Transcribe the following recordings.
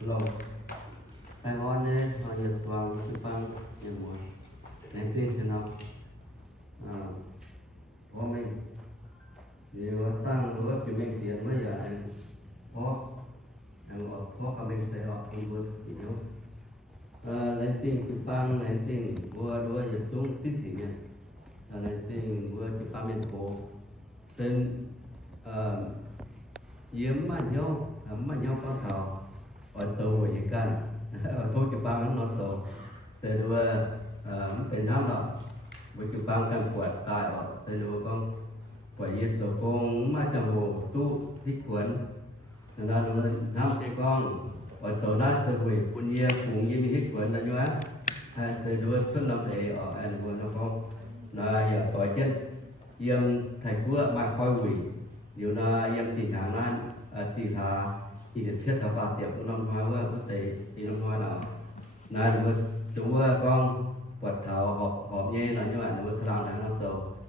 Lo ai ngon đấy mà nhiệt vàng chụp băng nhiệt buồn nén trên cho nó có mình nhiều tăng với cái mình tiền mấy giờ anh có cái mình sẽ học không vượt thì nhớ nén trên chụp băng nén trên vừa đua nhiệt xuống tí xỉ nhỉ nén trên vừa chụp băng nhiệt cổ trên yếm mà nhau con thảo ở châu vậyกันthôi chụp băng nó tổ sẽ đuaเป็นน้ำหนักวิจุบังกันปวดตายออกจะดูกองปวดเย็บตัวกงมาจากหัวตู้ที่ขวนนั่นเราน้ำใจกองปวดตัวนั้นจะหุยปุ่นเยี่ยปุ่งยี่มีที่ขวนนะจ๊ะจะดูชุดน้ำเตะออกอันบนน้ำกองน่าอย่าต่อยเจ็ดเยี่ยมไทยเพื่อมาคอยหุยเดี๋ยวน่าเยี่ยมตีหางนั้นจีทาที่จะเชื่อทับปากเจ็บน้องมาว่าพุทธที่น้องมาเราน่าดูจงว่ากองปวดเท้าหอบเย่หน่อยนี่ว่าหนูสลามนะน้องโต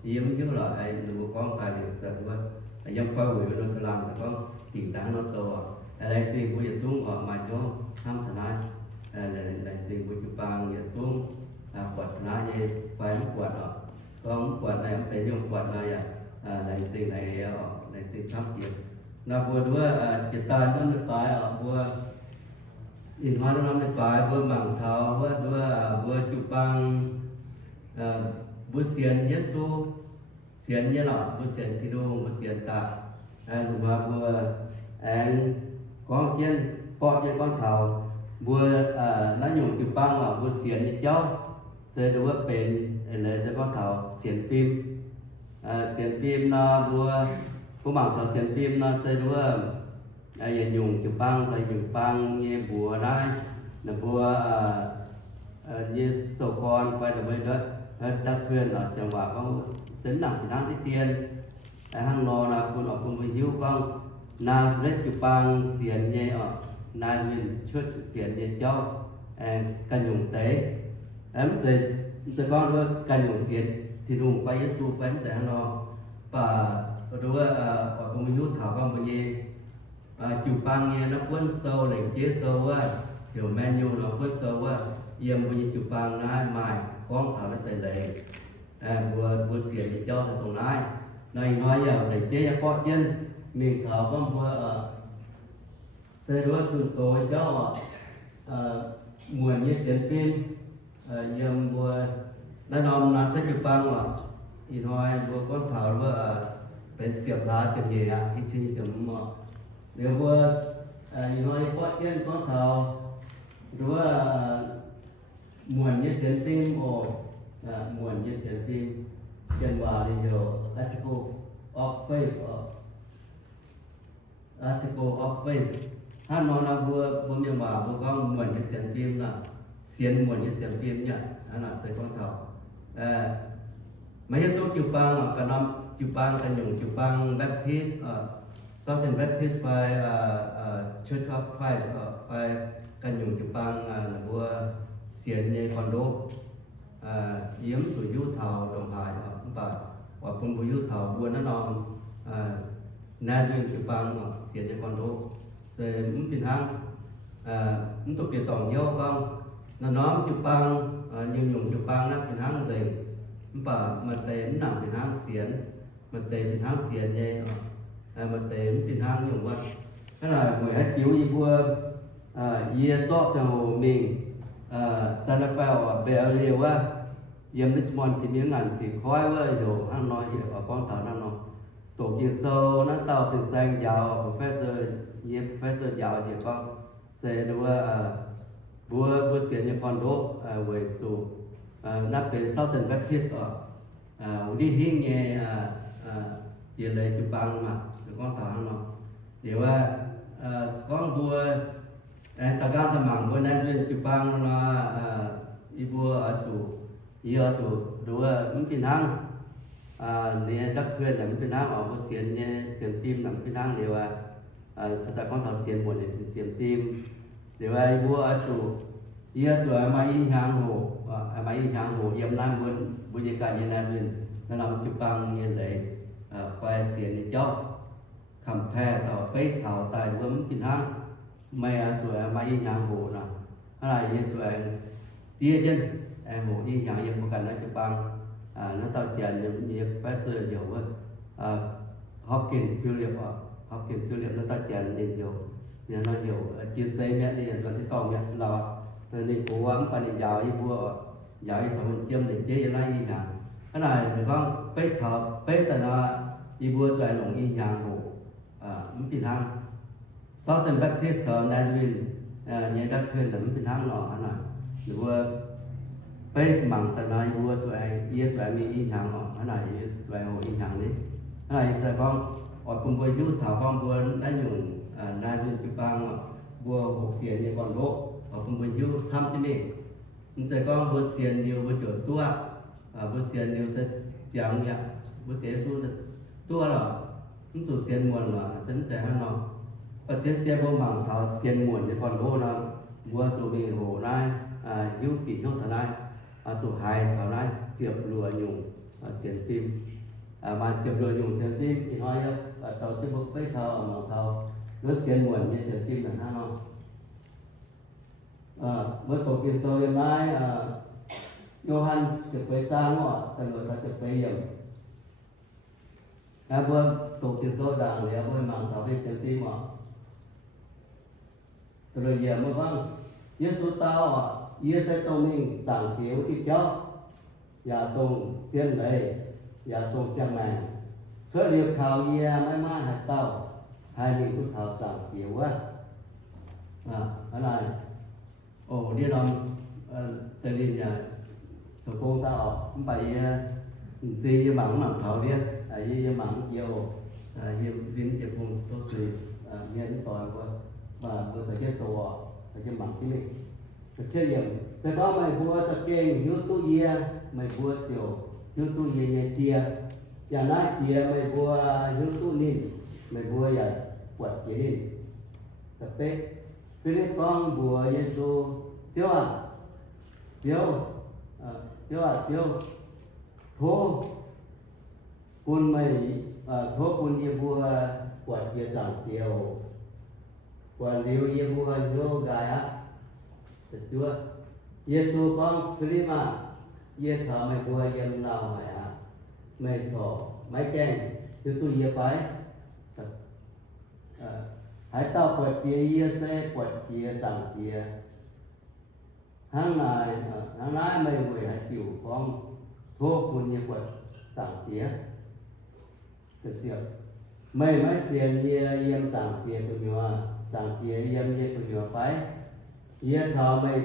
ยิ้มยิ้มหล่อไอ้หนูก้องตายอยู่สักว่ายังคอยหุ่ยเป็นน้องสลามแต่ก็กิ่งตาน้องโตอะไรจริงผู้หญิงตุ้งออกมาโจ้ทำธนาอะไรจริงผู้จุปังหญิงตุ้งปวดธนาเย่ไฟมันปวดออกก้องปวดอะไรมันเป็นยังปวดอะไรอะไรจริงอะไรจริงทำเกี่ยวนับบัวด้วยจิตตายมันตายบัวอินทร์น้ำในป่าบัวหมั่งเท้าบัวจุปังบัวเสียนเยซูเสียนเยหลอดบัวเสียนที่ดงบัวเสียนตาหรือว่าบัวก้องเย็นปอดเย็นก้องเท้าบัวน้ำหยงจุปังบัวเสียนเจ้าเสด็จว่าเป็นอะไรจะก้องเท้าเสียนฟิล์มน่ะบัวผู้หมั่งเท้าเสียนฟิล์มน่ะเสด็จว่ายันยุงจุปังใส่จุปังเงี้ยบัวได้นะบัวเยสกรไปแต่ไม่ได้ดับเพื่อนจังหวะเขาเส้นหนังที่ทางที่เตียนแต่ห้างนอนะคุณออกคุณไปยิ้วกองนาเล็กจุปังเสียนเงี้ยนาวินชุดเสียนเงี้ยเจ้ากันยุงเตะจะก้อนว่ากันยุงเสียนที่ลุงไปเยซูเฟ้นแต่ห้างนอป่าดูว่าออกคุณไปยิ้วถาวกองไปเงี้ยchụp băng nghe nó cuốn sâu này chế sâu á kiểu menu nó cuốn sâu á yếm bây giờ chụp băng này mài con thảo nó tệ lệ vừa xiển để cho từ tầng này nói giờ để chế có chân mình thảo con vừa thế đó tụi tôi cho nguồn như xiển phim yếm vừa nó nằm nó sẽ chụp băng mà thì nói vừa con thảo vừaเป็นเสียบล้าเจ็บเยี่ยที่ชื่อจำมาเดี๋ยวว่าอย่างน้อยก็เช่นก็เขาหรือว่ามวลยี่เสียงฟิล์มมวลยี่เสียงฟิล์มเช่นว่าเดี๋ยว article of faith ถ้านอนเอาบัวมีว่าบัวก็มวลยี่เสียงฟิล์มนะเสียงมวลยี่เสียงฟิล์มเนี่ยอันนั้นใส่ของเขาไม่ใช่ตัวจุปังกันน้ำจุปังกันอยู่จุปังแบปทิสSomething baptized by Church of Christ by กันอยู่จุปังบัวเสียนในคอนโดยิ้มสุยุเทาดงหายป่าว่าปุ่นบุยุเทาบัวนั่นนอนนาจุจุปังเสียนในคอนโดเสร็จมันเป็นทางมันตกเกี่ยวต่อเยอะก็นั่นน้อมจุปังยืนอยู่จุปังนั่นเป็นทางเต็มป่ามันเต็มหนังเป็นทางเสียนมันเต็มเป็นทางเสียนในmà tìm phiền hang nhiều quá, cái là người hết chiếu gì bữa year top cho mình Santa Fe về ở nhiều quá, yếm Richmond thì miếng ngàn chỉ khói với rồi hang nói gì ở con thảo năng nó tổ chức sâu nó tàu tiền xanh giàu professor giàu thì con sẽ đúng bữa xiên như con đố về dù nắpเป็น Southern Baptist đi hiên nghe chỉ lấy chụp băng mà con thảo nó điều con vua ta gan ta mảng vua này duyên chụp băng nó đi vua ở chủ đúng mình phiền hăng này đắc thuyền là mình phiền hăng ở vua xiên phim là mình phiền hăng điều ta con thảo xiên buồn để xiên phim điều vua ở chủ mà in hàng hồ yếm nam vua gì cả như này duyên nó làm chụp băng như vậyไฟเสียงในเจ้าคำแพ้ต่อไปเท่าตายเมื่อมันกินห้าง mày sủa mày in nhang hồ nè là yên sủa tia chân hồ in nhang yên một cái nó chụp bằng nó tạo tiền những phát sơ nhiều hơn Hopkins Philip nó tạo tiền nhiều nên nó nhiều chia sẻ mẹ đi còn cái còn mẹ là nên cố gắng phải giáo như vua giáo như thằng chiêm để chế lại in nhang cái này con bế thọ bế tận nó đi vua lại lồng in nhang hồ những tiền hàng sau từng bác thiết sở Nazarene nhớ đặc thuyền là những hàng nọ anh này vừa bế mảng tận này vừa tụi yên tụi mình in hàng nọ anh này tụi hồ in hàng đấy anh này sẽ con ở cùng với du thảo con vừa đã dùng Nazarene chụp băng vừa hộp xiên như còn đỗ ở cùng với du thăm cho mình sẽ con vừa xiên nhiều vừa chỗ tua vừa xiên nhiều sẽ chẳng nhẹ vừa xiên xuống tua rồi chúng tôi xiên nguồn là dẫn tới hắn nó và trên vô mảng thảo xiên nguồn để còn vô là vua tụi mình hồ này du kỷ nốt thằng này tụi hai thảo này chiệp lùa nhung xiên tim mà chiệp lùa nhung xiên tim thì nói tàu cái bốc bế thảo ở mảng thảo nó xiên nguồn như xiên tim là hắn nó với tổ kiến sâu hiện nay Johan chiệp phế trang họ tầng người ta chiệp phế hiểm vừa tổ kiến sâu đảng để vừa mảng thảo về xiên tim họ rồi giờ mới vâng Giêsu tao Giêsu tao mình tặng kiểu tiếp cho nhà tùng tiên lệ nhà tùng chẳng mẹ số điệp khảo gì mấy má hạt tao hai mình cũng khảo tặng kiểu quá cái này đi làm tự nhiên nhà tụi cô tao bày gì bằng làm thảo đi gì bằng nhiều nhiều viên chụp cùng tôi tùy nghe đến tỏi qua và vừa thấy cái tổ thấy cái mảng cái này thực sự vậy thế đó mày vua tập kênh hiếu tu ye mày vua chiều hiếu tu ye nhẹ tia nhà nãy tia mày vua hiếu tu nín mày vua vậy quật vậy nín tập tết Philip con vua Giêsu tiêu thô quân mày thô quân ye vua quật ye chẳng kiều còn nếu ye vua vô gai á thật chưa Giêsu con Philip ye thọ mày vua yem lao mày thọ mày kèn chứ tôi ye phải hãy tao quật kia ye sẽ quật kia chẳng kia hàng nay mày về hãy chịu con thô quân ye quật chẳng kia thật chưa mày mới xiên ye yem chẳng kia của nhau tặng kia yếm ye của nhiều phải ye thọ mày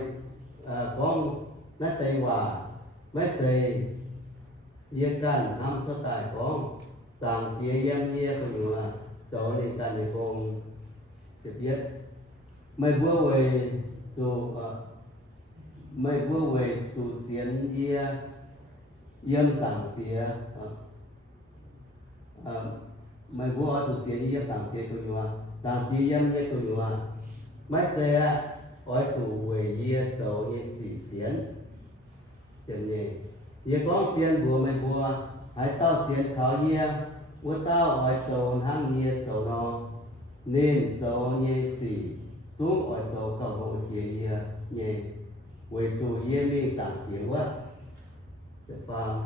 con nát tay hòa mấy thầy ye can ham số tài con tặng kia yếm ye của nhiều chỗ này can để con được biết mày vua về tụ xiên ye yếm tặng kia mày vua tụ xiên yếm tặng kia của nhiều tạm chi yếm ye của nhiều mấy xe ỏi thủ về ye tổ ye sĩ xiên chân ye ye con tiền bùa mày bùa hãy tao xiên khảo ye của tao ỏi tổ hang ye tổ nó nên tổ ye sĩ xuống ỏi tổ cầu hộ ye ye về chủ ye mình tạm tiền quá và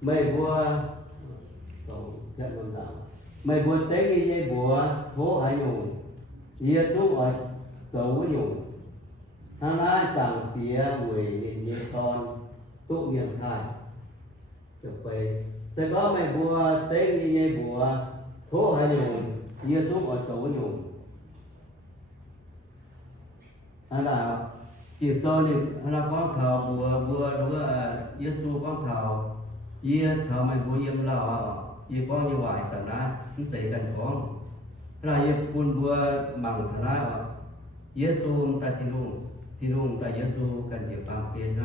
mày bùa tổ chất luôn đạo mày buồn tế cái dây bùa thố hải nhung ye thú ở tổ nhung hàng ai chẳng tía quỷ nên ye con tụ nghiệp thai trở về sẽ có mày bùa tế cái dây bùa thố hải nhung ye thú ở tổ nhung là chỉ so thì là con thờ bùa đúng là Giêsu con thờ ye thờ mày bùa yếm lao ye con như vậy cả na cũng dạy cần con là ye pun bua mang thà na Giêsu ta tin hùng ta Giêsu cần nhiều bằng tiền đó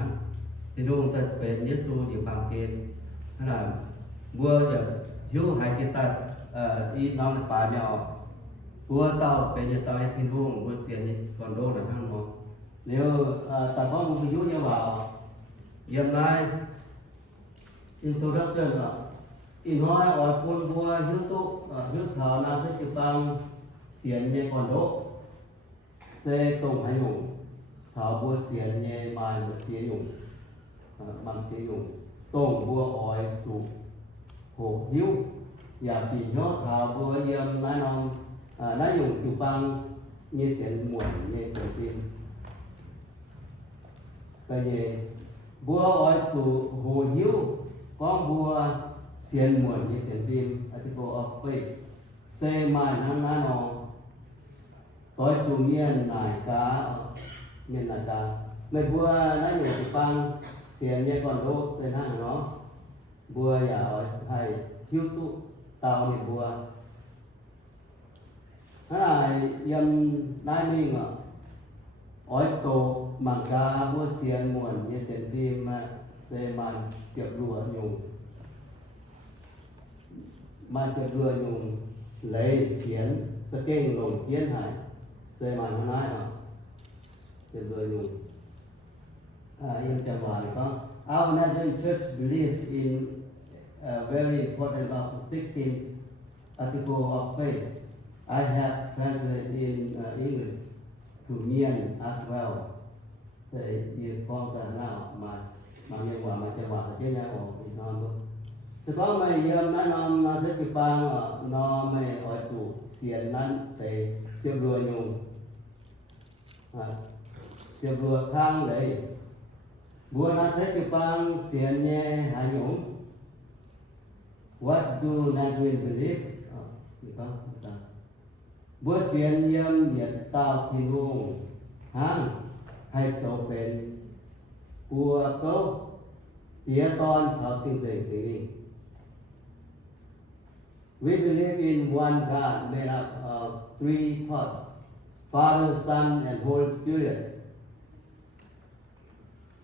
tin hùng ta về Giêsu nhiều bằng tiền là bua giờ hiếu hai cái ta đi nói là bà mèo bua tao về nhà tao tin hùng bua xiên còn đô là thằng nó nếu ta có một cái hiếu như vậy hôm nay introduction rồi in nói ở quân vua hiếu tu hiếu thọ là sẽ chịu bằng xiên nhẹ còn đỗ xe tông hay dùng thảo bua xiên nhẹ mai một chia dùng bằng chia dùng tông bua ỏi chủ hồ hiếu và kỳ nhớ thảo bua yếm nói non nói dùng chủ băng như xiên muộn như xiên tim cái gì bua ỏi chủ hồ hiếu có bua xiên muộn như xiên tim article of faith xe mai năng nói non tối chủ miên nải cá miên nải cá mấy bua nói nhiều thì băng xiên như còn đốt xe hàng nó bua giả ở thầy hiếu tụ tao thì bua thế là yếm đại minh à ói tổ mảng cá bua xiên muộn như xiên phim xe màn tiệc rùa nhung màn tiệc rùa nhung lấy xiên sẽ kênh lồng kiến hải xe màn hôm nay à tiệc rùa nhung in chẳng hòa có our Nazarene Church believes in very important about 16 article of faith. I have translated in English to Mian as well. Thế thì con cả nào mà miền hòa mà chẳng hòa thì cái nhà ở Việt Nam thôi. Thì có mấy yếm nó thích cái bang nó mấy ở chủ xiên nắn thì chiều rùa nhung chiều rùa khang đấy bua na thích cái bang xiên nhẹ hải nhung what do Nazarene believe bua xiên yếm nhiệt tao thiên hùng hang hay tổเป็นbua tốt phía ton thảo sinh tình tình we believe in one God made up of three parts Father, Son and Holy Spirit.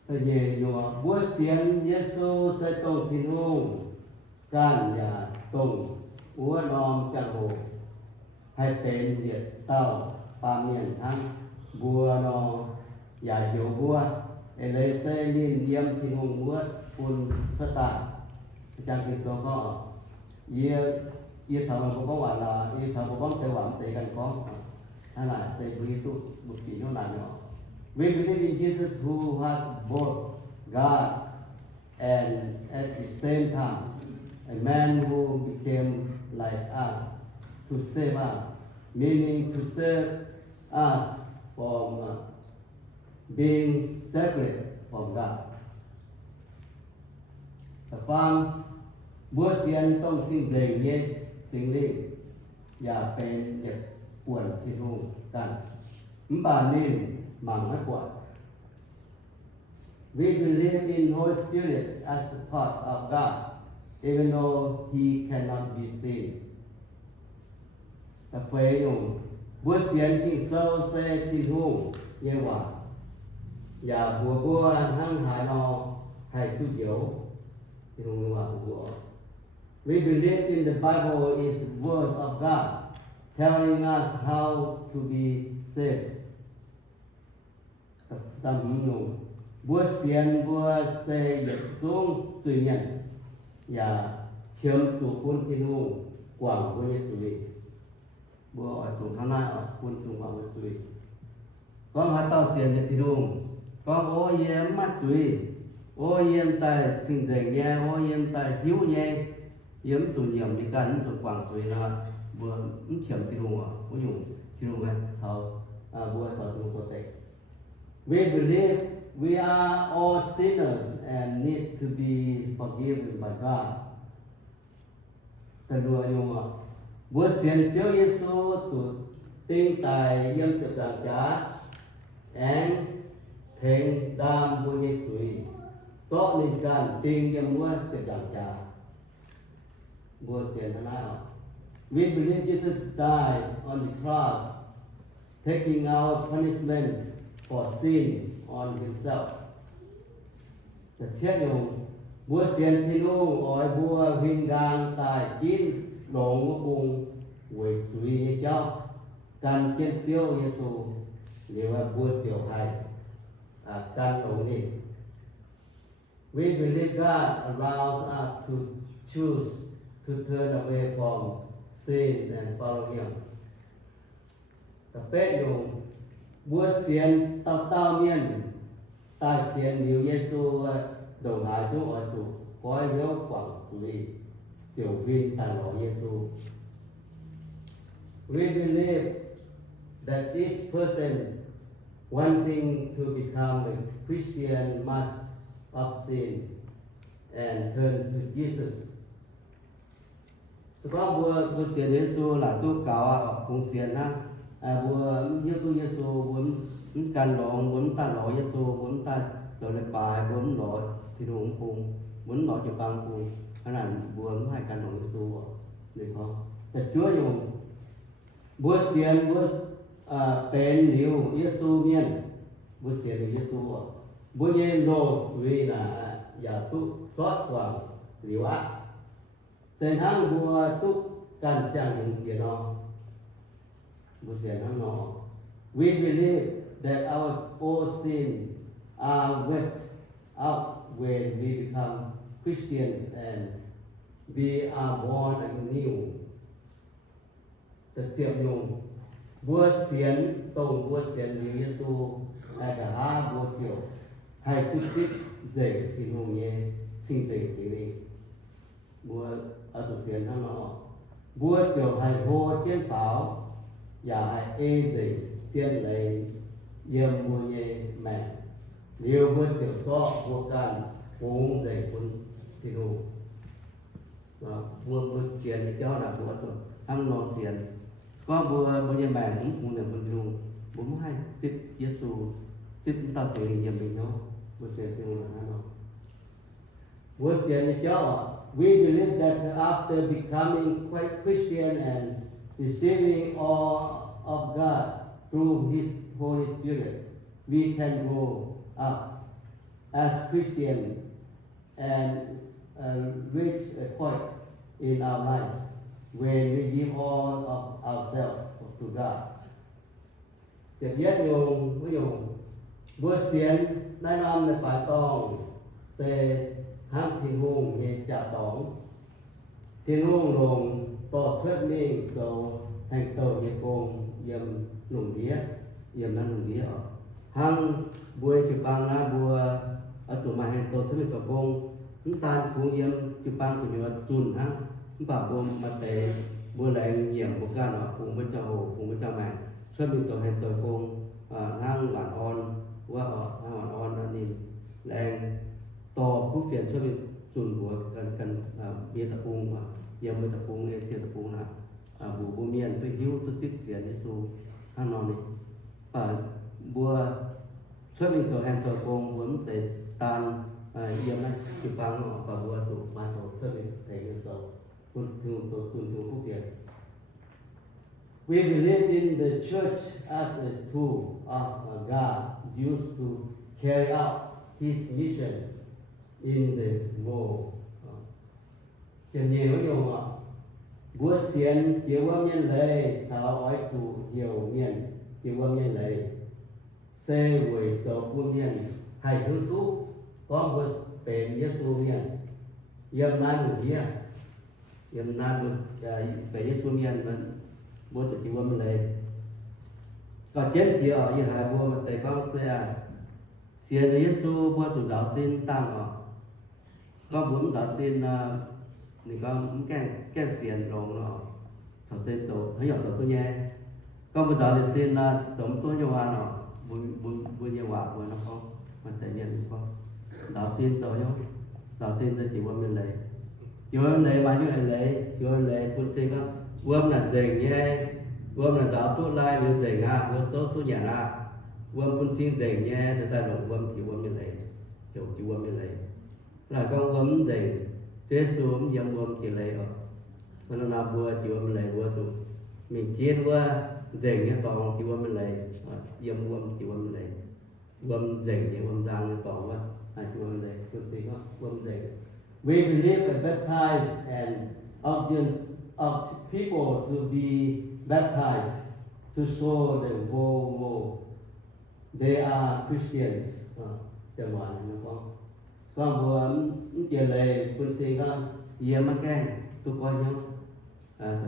Thời về nhòa búa xiên Giêsu sẽ tông thiên hùng can nhà tông búa nom chẳng hồ hay tên Việt tao ba miền thăng búa no giả hiểu búa để lấy xe liên yếm thiên hùng búa phun tất cả trang kinh số có ye thảo có bảo là ye thảo có bảo sẽ hoàn tếกันcó hay là sẽ begitu một kỳ nó là nhỏ. We believe in Jesus who has both God and at the same time a man who became like us to save us, meaning to save us from being separate from God. The farm búa xiênต้องสิ่งเด่งเย็นสิ่งนี้อย่าเป็นเด็กป่วนที่รุ่งกันบ้านนี้มังไม่ปวด We believe in Holy Spirit as a part of God even though He cannot be seen แต่เฟยอยู่บวชเสียนที่เศร้าเซ่ที่รุ่งเยี่ยว่าอย่าบัวหั่งหายนอให้ตู้เดียวที่รุ่งว่าบัวWe believe in the Bible is the word of God telling us how to be saved. Tâm nhung búa xiên búa xe dệt xuống tùy nhận và chiếm chủ quân thiên hùng quảng búa như tùy búa ở chủ thang này ở quân trung quảng như tùy con hát tao xiên như thiên hùng con ô yếm mắt tùy ô yếm tài trình dạy nghe ô yếm tài hiếu nghe yếm tụ nhiệm đi cắn tụ quảng tùy là búa chiếm thiên hùng ở búa nhung thiên hùng hay sau búa sau tụ có tệ. We believe we are all sinners and need to be forgiven by God. Cái đùa nhung à, bữa xiên chiếu Giêsu tụ tinh tài yếm tiệp đàng giá, and thành đam bùa nhị tùy, tốt nên can tinh yếm bùa tiệp đàng giá, bữa xiên thế nào? We believe Jesus died on the cross, taking our punishment for sin on himself. The schedule búa xiên thiên u ỏi búa huynh gang tài kín đổ ngũ cùng quỷ tùy như cháu can kiên siêu Giêsu nếu mà búa chiều hay can đổ đi. We believe God allows us to choose to turn away from sin and follow Him. tập bế dùng bua xiên tao miên ta xiên điều Giêsu đồng hạ chúng ở chủ coi nhớ quảng vì tiểu viên ta nói Giêsu. We believe that each person wanting to become a Christian must of sin and turn to Jesus. Có bua xiên Giêsu là tu cáo cùng xiên ha. Bua như tu Giêsu muốn can lộn muốn ta lỗi Giêsu muốn ta trở lại bài muốn lỗi thì đúng cùng muốn lỗi cho bằng cùng cái này bua muốn hai can lộn Giêsu được không? Thật Chúa dùng bua xiên bua tên liu Giêsu miên bua xiên liu Giêsu bua nhé lô vì là giả tu xót vào liu á sen hang bua tu can sang những tiền nó bua xiên hang nó. We believe that our old sins are wiped out when we become Christians and we are born anew. Thật diệu nhung bua xiên tông bua xiên liu Giêsu hay cả ha bua diệu hay tu tích dễ thì hùng nhé sinh tình thì đi bua ở tu xiên hang nó bua diệu hay vô tiên bảo và hay ê dễ tiên lấy yếm bua nhé mẹ liu bua diệu to bua can hùng dễ quân thì hùng bua xiên thì cho là bua rồi hang nó xiên có bua như bà cũng là mình luôn bốn hai chích Giêsu chích chúng ta sẽ nhận mình nó bua sẽ tiêu là nó bua sẽ như cho we believe that after becoming quite Christian and receiving all of God through His Holy Spirit we can go up as Christian and reach a point in our life when we give all of ourselves to God. Tiếp nhất dùng ví dụ bữa xiên nay năm là phải tòng xe ham thiên hùng như trả tổng thiên hùng lùng tổ thuyết minh cầu thành tàu như cùng yếm lùng đĩa yếm năng lùng đĩa ở hăng buổi chụp bằng là bùa ở chỗ mà hành tàu thuyết minh cầu cùng chúng ta cũng yếm chụp bằng của nhiều chun hăng bà bùm mà tế bữa lại nhiệm của ca nó cùng với cha hồ cùng với cha mẹ xuất mình tổ hành tội cùng hang bản on qua hang bản on là nhìn lên to phúc phiền xuất mình chùn của cần bia tập cung và yếm với tập cung lên xe tập cung là bù bù miền với hiếu tôi tiếp phiền để xu hang non này và bùa xuất mình tổ hành tội cùng vẫn để tan yếm này chụp bằng và bùa tụ mà tổ xuất mình để được tổ. We believe in the church as a tool of God used to carry out His mission in the world. Cho nhiều với nhiều ạ. Bữa xiên chiếu âm nhân lệ sao ói chủ nhiều miền chiếu âm nhân lệ xe quỷ dầu quân miền hay hương tú có bữa bền Giêsu miền yếm nan của kia yếm nan về Giêsu miền mình bố tự chịu mình lấy còn chết thì ở như hai bố mình thấy con sẽ xiên Giêsu bố chủ giáo xin tăng ở con muốn giáo xin thì con cũng kén xiên rồi nó giáo xin rồi thấy hiểu rồi tôi nhé con bây giờ thì xin giống tôi nhiều hoa nó vui nhiều hoa vui nó không mà tại nhiên không giáo xin rồi nhá giáo xin sẽ chịu mình lấy chịu mình lấy bao nhiêu lấy chịu mình lấy con xin không quân là dành nhé quân là giáo tốt lai như dành à quân tốt tốt nhà à quân con xin dành nhé sẽ ta động quân chịu quân mình lấy hiểu chịu quân mình lấy là con quân dành chế xuống yếm quân chỉ lấy rồi quân nào vừa chịu quân mình lấy vừa tụ mình kiên vừa dành nhé toàn chịu quân mình lấy yếm quân chịu quân mình lấy quân dành nhé quân giang nhé toàn quân hai chịu quân mình lấy quân xin không quân dành. We believe and baptize and of people to be baptized to show the whole world they are Christians. Chờ mọi người không? Con muốn chia lệ quân sinh không? Yếm mắt keng, tôi coi nhau.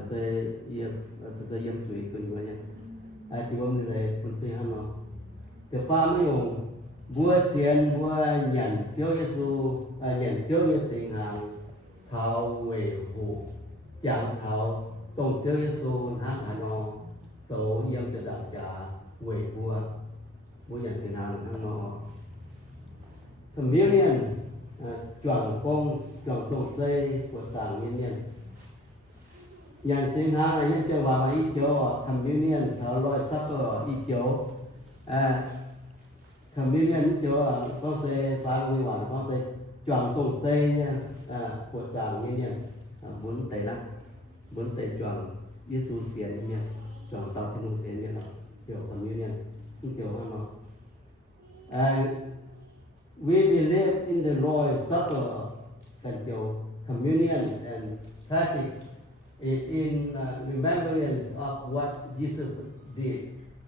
Sẽ yếm tùy quân nhé. chỉ bom này cũng sẽ ham nóจะฟ้าไม่ยงบัวเสียนบัวหยันเจียวเยซูหยันเจียวเยสิงหางเท้าเวหูอย่างเท้าตรงเจียวเยซูหางหานอโสเยี่ยมจะดักจ่าเวบัวบัวหยันสิงหางหางนอทำเมียเนี่ยจ่องกงจ่องตรงใจปวดต่างเนี่ยหยันสิงหางอะไรเนี่ยจะว่าอีเจียวทำเมียเนี่ยเท้าลอยซักก็อีเจียวthằng miên nhân cho con sẽ phá nguy hiểm con sẽ chọn tổng tây nha của chàng miên nhân bốn tây lắm bốn tây chọn Giêsu xiên nha chọn tàu thiên long xiên nha kiểu còn miên nhân kiểu hơn nó we believe in the Lord's Supper and kiểu communion and practice it in remembrance of what Jesus did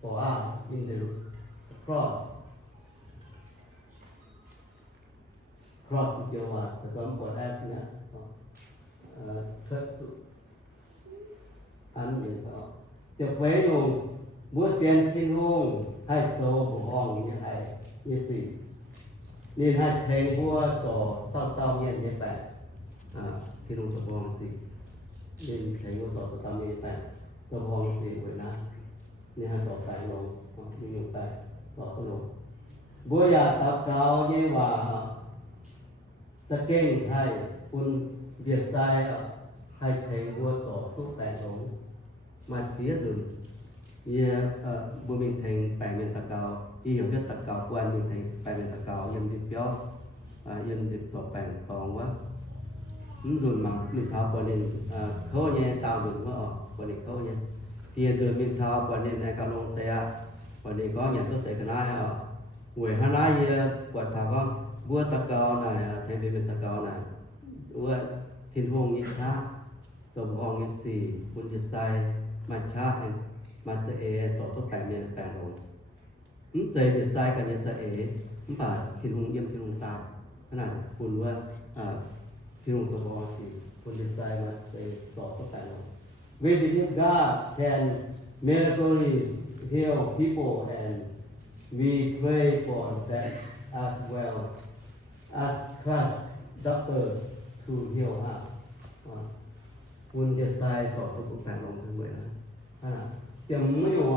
for us in the cross kêu là có một cái nhá thất ăn để choจะเฟยลงบัวเซียนทิ้งลงให้โตบุห้องนี่ให้ยี่สินี่ให้เพลงบัวต่อเต้าเย็นยี่แปดที่ลงตัวห้องสินี่เพลงบัวต่อเต้าเย็นแปดตัวห้องสิไว้นะนี่ให้ต่อไปลงมีอยู่แปดต่อก็ลงบัวอยากตับเท้ายี่ว่าจะเก่งให้คุณเบียดใจให้เพลงบัวต่อทุกแปดลงมาเสียดุลบัวมีเพลงแปดเป็นตะเกาที่อยู่ที่ตะเกาควรมีเพลงแปดเป็นตะเกายังดิบย่อยังดิบต่อแปดฟองวะดุลมามีเท้าบนนี้เขาเนี่ยตาดุลก็ออกบนนี้เขาเนี่ยที่ดุลมีเท้าบนนี้ในการลงเตะบนนี้ก็อย่างตัวเตะกันได้หวยฮานาเยกว่าถ้าก็บัวตะเกาหน่อยเทมเป็นตะเกาหน่อยบัวทิ้งห้องยิช้าสมห้องยิสี่บุญยิไซมาช้ามาจะต่อตัวแปดเมียนแปดหงใจยิไซกับยิจะมันป่าทิ้งห้องเยี่ยมทิ้งห้องตาขนาดคุณว่าทิ้งห้องตัวห้องสี่บุญยิไซมาจะต่อตัวแปดหง We believe God can miraculously heal people and we pray for that as well as trust doctors to heal us คุณจะใส่ต่อทุกแผ่นลงทั้งหมดนะเจียมไม่อยู่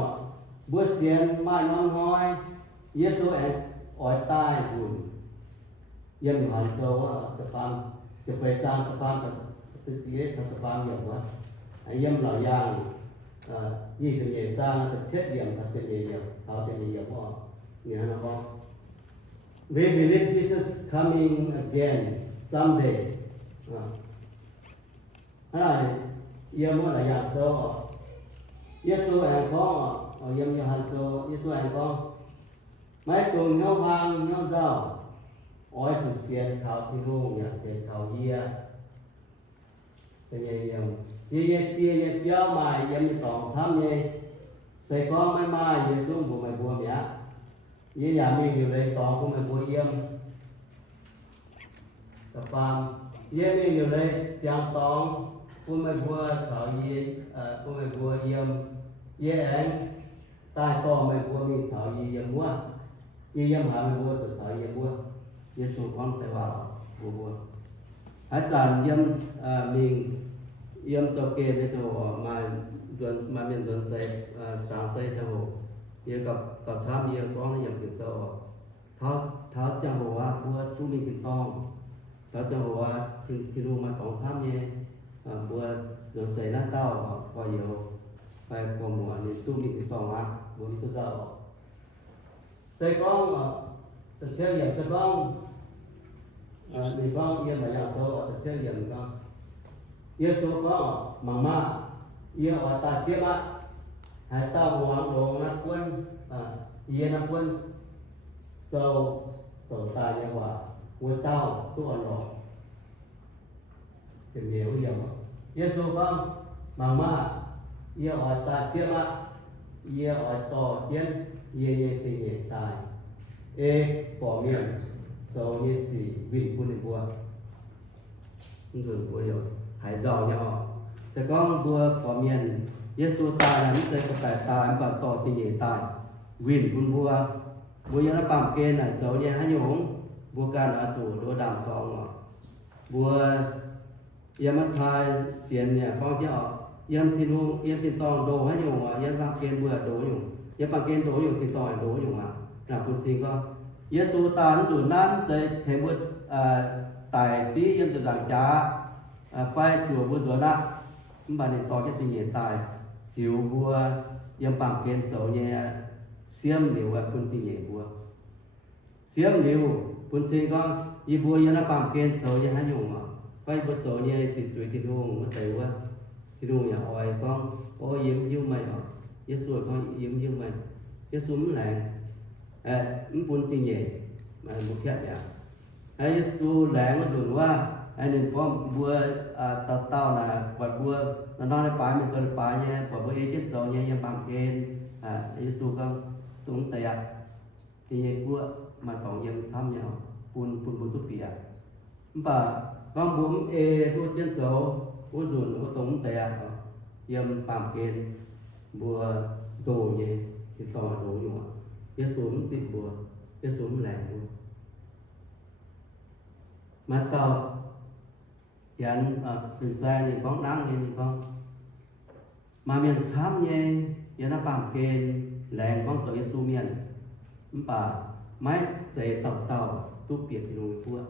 บัวเสียนมาน้องน้อยเยซูแอนอ่อยใต้หุ่นเยี่ยมหันโซ่จะฟังจะไปจางจะฟังกับตึกเยสจะฟังอย่างว่าเยี่ยมหลายอย่างยี่สิบเอ็ดจางจะเช็ดเยี่ยมจะเยี่ยมเขาจะเยี่ยมว่าเนี่ยนะพ่อWe believe Jesus coming again someday. เยี่ยมว่าหลายอย่างโซ่เยซูแอนก็เยี่ยมหันโซ่เยซูแอนก็ไม่ตรงเงาพังเงาเจ้าอ้อยถูกเสียนเขาที่รุ่งอย่างเสียนเขาเยี่ยเป็นยังเยี่ยมเยี่ยเตี้ยเยี่ยเปี้ยวมาเยี่ยมต่อซ้ำเนี่ยใส่ก้อนไม่มาเยี่ยจุ่มบุ๋มไม่บัวเมียยี่ยามีอยู่ในตองcũng là bùa yếm tập phàmยี่มีอยู่ในจางตองcũng là bùa thảoยี่cũng là bùa yếmยี่เอ็นใต้ตองไม่บัวมีthảoยี่ยมัวยี่ยมหาไม่บัวตัวthảoยี่บัวยี่สูบความแต่ว่าบัวอาจารย์ยี่มียี่เจ้าเกณฑ์ในเจ้ามาเดือนมาเป็นเดือนใส่จางใส่เจ้ายี่กับช้ำยี่ก้อนยี่กินเสาเท้าจังหัวบัวทุลีกินตองเท้าจังหัวที่รู้มาต้องช้ำยี่บัวเดือนใส่หน้าเต้าพอเยอะไปกว่าหมัวนี่ทุลีกินตองบัวนี่ตัวเต้าใส่ก้อนจะเชื่ออย่างจะก้อนมีก้อนยี่มาอย่างโตจะเชื่ออย่างก้อนยี่สูบก้อนมาม่ายี่ว่าตาเสียมาhai tao buang đồ nát quân yên nát quân sâu tổ tài như vậy quân tao tu ăn đồ tìm hiểu hiểu yên số không mà yên hỏi ta xưa mà yên hỏi tỏ tiên yên yên tình yên tài bỏ miệng sâu yên xỉ vịnh quân đi bùa không thường bùa hiểu hãy dò nhau sẽ có bùa bỏ miệng เยซูตายนั้นเคยกระแปดตายก่อนต่อที่เหยตายวินบุญบัวยาปั๊มเกณฑ์น่ะเจ้าเนี่ยให้หยงบัวการอาสูดัวดำทองบัวยามัททายเสียนเนี่ยก็ที่ออกยามที่นู้ยามที่ตองโดให้หยงยามปั๊มเกณฑ์บัวโดหยงยามปั๊มเกณฑ์โดหยงที่ตองโดหยงนะคุณสิงก็เยซูตายนั้นอยู่นั้นจะเทบุตรตายที่ยามจะสังจ้าไฟจั่วบัวตัวนะบัดนี้ต่อแค่ที่เหยตายจิ๋วบัวยามปั๊มเกณฑ์เจ้าเนี่ยเสียมเหลวคุณสิงเหยบัวเสียมเหลวคุณสิงก็ยีบัวยาปั๊มเกณฑ์เจ้าเนี่ยให้หยงไฟบัวเจ้าเนี่ยจิตจุยที่ทุ่งมันแต่ว่าที่นู่นอย่างอ้อยก็โอ้ยิ้มยิ้มไหมเยซูเขายิ้มยิ้มไหมเยซูมันแหลงมันปุ่นจริงเหย่มันบุกแคบอย่างเยซูแหลงมันดูว่าไอ้หนึ่งพอบัวเต่าน่ะกวาดบัวนอนในป่ามันตัวในป่าเนี่ยกวาดบัวเอเจนต์เนี่ยยังบางเกณฑ์เยซูก็ตรงแต่ที่ยังบัวมาต่อยังทำเนี่ยปุ่นทุกปีมันป่าบางบุ๋มบัวเจนต์บัวดุนบัวตรงแต่ยังบางเกณฑ์บัวโตเนี่ยที่ต่อโตอยู่เยซูมันติดบัวเยซูมันแหลงบัวมาต่อยันเป็นแซ่นี่có đáng nhưนี่có mà miền xám nhưยันnó bằng kền lẹn con tới Giêsu miền bà máy dày tàu tu biệt thì nuôi cua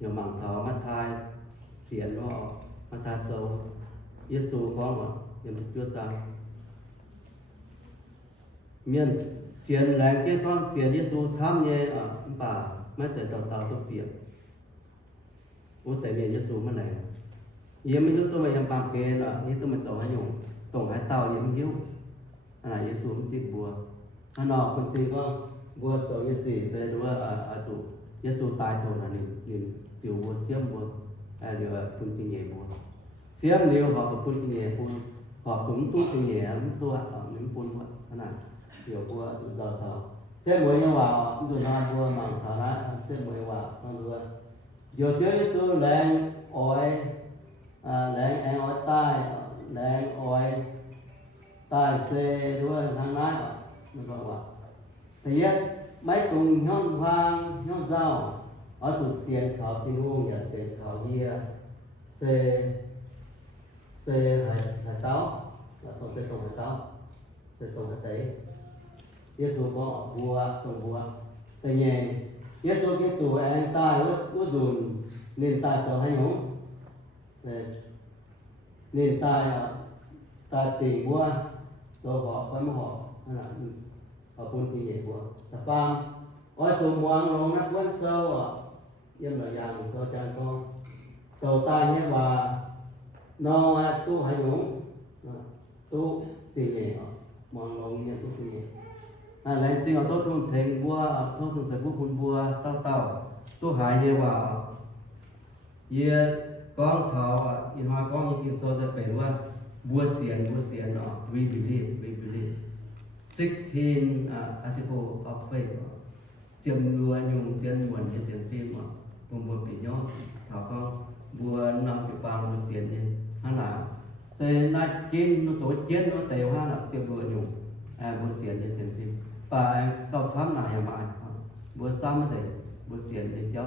nhiều mảng thảo mắt thai xiên nó mắt thai sâu Giêsu con mà nhiều một chút rằng miền xiên lẹn cái con xiên Giêsu xám như bà máy dày tàu tu biệt tại vì Giêsu mà này yếm mấy tôi mà bằng kê là như tôi mà cháu hay dùng tổng hai tàu yếm hiếu là Giêsu mới chịu bùa nó con xin có bùa cháu Giêsu sẽ đúng là chủ Giêsu tài chỗ là nhìn chịu bùa xiêm bùa điều con xin nhẹ bùa xiêm nếu họ con xin nhẹ bùa họ cũng tu xin nhẹ tu ở những bùa thế này điều bùa giờ thở sẽ mới nhau vào tôi nói bùa mà thở ra sẽ mới vào con bùa giờ Chúa Giêsu lệnh ỏi lệnh anh ỏi tai xe đuôi thằng lái nó gọi là thì nhất mấy cùng nhon vang nhon dao ở tụt xiên khảo thì luôn nhà xiên khảo kia xe hải táo là không xe tông hải táo xe tông hải tế Giêsu có vua tông vua tự nhiên Giêsu cái tù anh ta ướt dùn nên ta cho hay không nên ta tìm vua rồi họ phải họ hay là họ quân thì vậy vua ta phang ở tù muang lòng nát quấn sâu yên là giang cho cha con cầu ta nhé và nó tu hay không tu tìm vậy muang lòng như tu tìm vậy lấy chính ở tốt luôn thành vua tốt luôn thành vua tao tu hại như vào ye con thảo in hoa con như kinh sốจะเป็นว่าบัวเสียนเนาะ we believe 16 article of faith เจียมรัวยุงเสียนหมวนเสียนพิมพ์ผมบัวปิญญ์เขาก็บัวนำจุปางบัวเสียนเนี่ยฮะล่ะเสนากินโตเจียนโตเตว่าล่ะเจียมบัวยุงบัวเสียนเนี่ยเสียนพิมพ์ป่าเก้าซ้ำหน่ายมาบัวซ้ำไม่ได้บัวเสียนเนี่ยเจ้า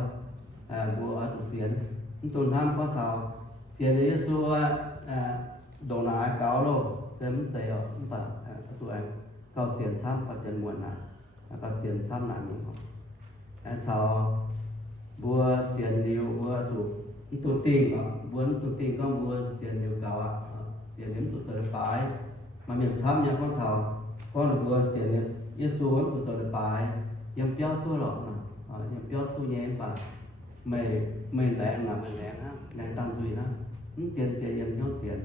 บัวตุเสียนตุนทำข้อเท้าเสียนเนี่ยสัวโดนหนาเกาโลเส้นใจออกป่าส่วนเกาเสียนซ้ำเกาเสียนมวนหนาเกาเสียนซ้ำหนามีของชาวบัวเสียนเดียวบัวสุตุติงบัวตุติงก็บัวเสียนเดียวเก่าเสียนเนี่ยตุเสด็จไปมาเมียนซ้ำยังข้อเท้าข้อบัวเสียนเนี่ยเยซูตุเสด็จไปยังเปี้ยวตัวหลอกนะยังเปี้ยวตัวแย้มป่ะไม่แรงนะไม่แรงนะแรงตั้งดุยนะเจียนยังยอดเสียน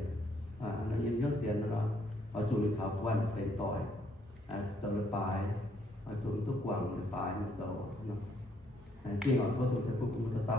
ยังยอดเสียนนะเอาจุดขาวควันเป็นต่อยจะเลยปลายเอาจุดทุกกวางเลยปลายมันโซ่เนาะจริงเอาโทษถูกใช้พวกมือเต่า